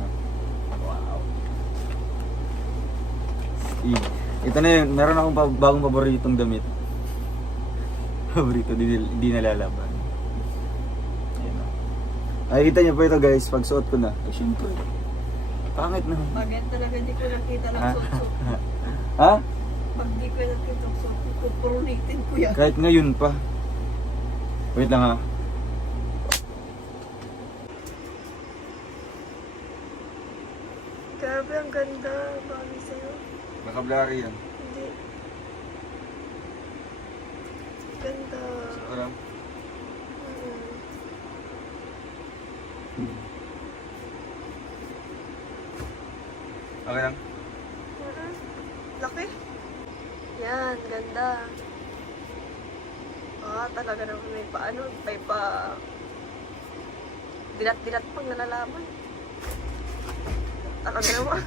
Wow. Ito na yun, meron akong bagong paboritong damit. Paborito, di, di nalalaban. Ayan o. Ay, kita niyo po ito guys, pag suot ko na. Ay, syempre. Pangit na. Bagay talaga hindi ko nakita ng suot-suot. Ha? Pag di ko nakita ng suot, pupurunitin ko yan. Kahit ngayon pa. Wait lang ha. Grabe, ang ganda. Bagay sa'yo. Nakablari yan. Hindi. Ganda. Alam. Mm. Okay lang. Mhm. Laki. Yan, ganda. Ah, talaga naman may pa ano, may pa dilat-dilat pang nalalaman. Talaga naman.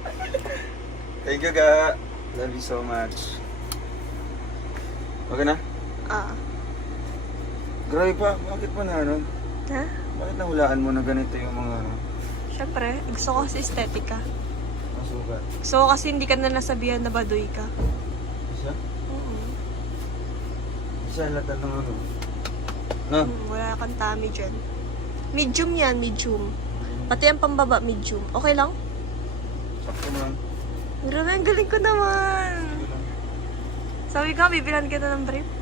Thank you, ga. Love you so much. Okay na? ah. Grabe pa, bakit pa na ano? Ha? Bakit nahulaan mo na ganito yung mga ano, Siyempre, gusto ko kasi estetika. masukat? Gusto ko kasi hindi ka na nasabihan na baduy ka. Isa? Oo. Isa lahat ng ano. No? Hmm, wala kang tummy dyan. Medium yan, medium. Pati ang pambaba, medium. Okay lang? Sakto mo lang. Grabe, ang galing ko naman. Sabi ko, bibilan kita ng brief.